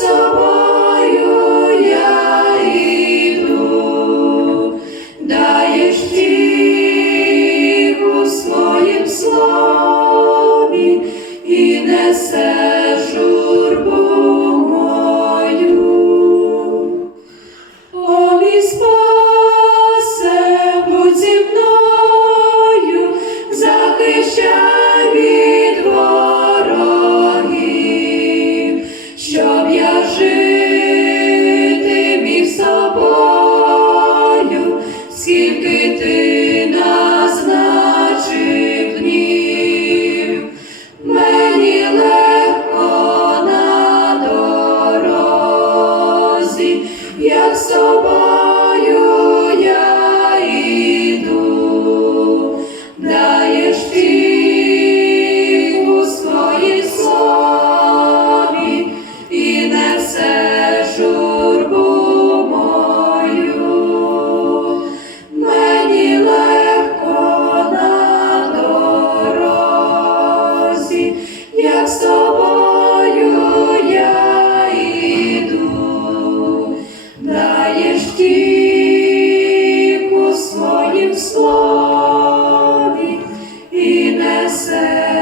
собою я йду, даєш тиху своїм слові і несеш журбу мою. О, мій Спасе, будь зі мною, захищай від ворогів, щоб я жити міг з тобою, скільки ти назначив днів. Мені легко на дорозі, як з тобою я йду, даєш ти у своїй слові і несеш журбу мою. Мені легко на дорозі, як з тобою я йду, даєш тиху своїм слові і несеш